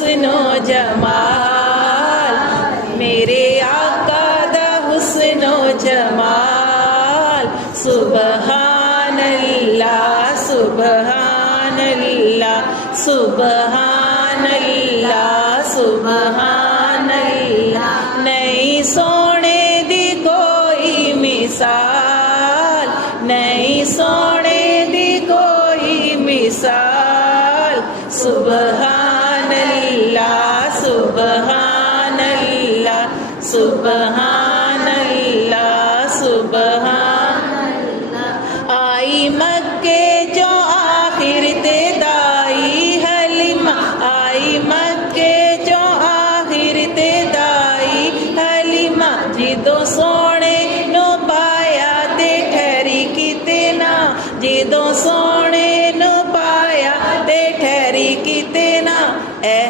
حسن و جمال، میرے آقا دا حسن و جمال، سبحان اللہ سبحان اللہ سبحان اللہ سبحان اللہ، نہیں سونے دی کوئی مثال، نہیں سونے دی کوئی مثال، سبحان اللہ سبحان اللہ سبحان